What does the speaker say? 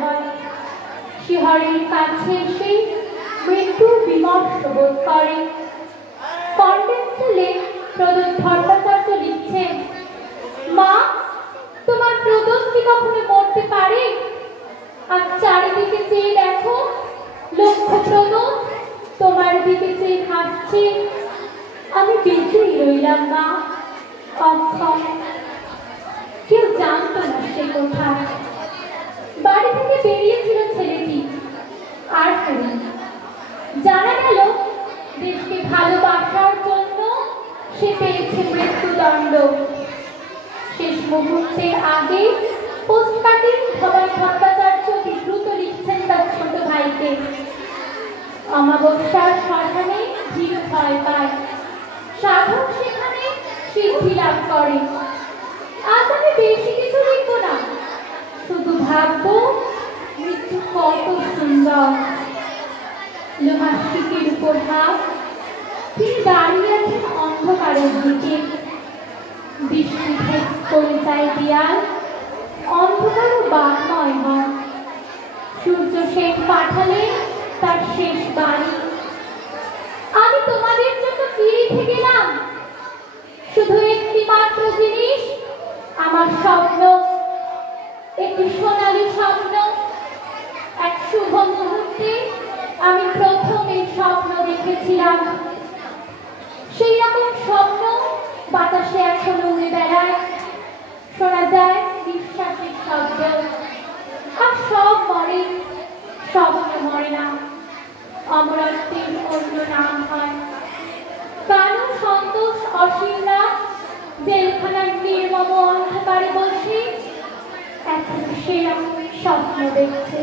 হয়। শিহরের কাছে এসে মৃত্যুর বিমর্ষ বোধ করে। কন্ডেন্সেলে প্রদোষ ভট্টাচার্য লিখছেন, মা, তোমার প্রদোষ কি কখনো মরতে পারে? আর চারিদিকে চেয়ে দেখো, লক্ষ্য প্রদোষ তোমার দিকে চেয়ে হাসছে। আমি বেঁচেই রইলাম মা, অক্ষম। কেউ জানত না সে কোথায়। বাড়ি থেকে বেরিয়েছিল ছেলেটি, আর ফেরেনি। জানা গেল দেশকে ভালোবাসার জন্য সে পেয়েছে মৃত্যুদণ্ড। শেষ মুহূর্তের আগে পোস্টকার্ডে ভবানী ভট্টাচার্য বিদ্রুত লিখছেন তার ছোট ভাইকে, অমাবস্যার শ্মশানে ভিড় ভয় পায়, সাধক সেখানে সিদ্ধি লাভ করে। আজ আমি বেশি কিছু লিখব না, শুধু ভাববো মৃত্যু কত সুন্দর। লোহার শিকের উপর হাত, তিনি দাঁড়িয়ে আছেন অন্ধকারের দিকে। বৃষ্টি ভেদ করে যায় দেয়াল, অন্ধকার বাংময় হয়। সূর্য শেখ পাঠালে তার শেষ বাড়ি। আমি তোমাদের জন্য কি লিখে গেলাম? শুধু একটি মাত্র জিনিস, আমার স্বপ্ন, একটি সোনালী স্বপ্ন। এক শুভ মুহূর্তে আমি প্রথম এই স্বপ্ন দেখেছিলাম। সেই রকম স্বপ্ন বাতাসে এখনো উড়ে বেড়ায়, শোনা যায় বিশ্বাসের শব্দ। আর সব মরে, স্বপ্ন মরে না, অমরত্বের অন্য নাম হয়। কারো সন্তোষ অসীমরা জেলখানার নির্মম অন্ধকারে বসে এখন সেরকম স্বপ্ন দেখছে।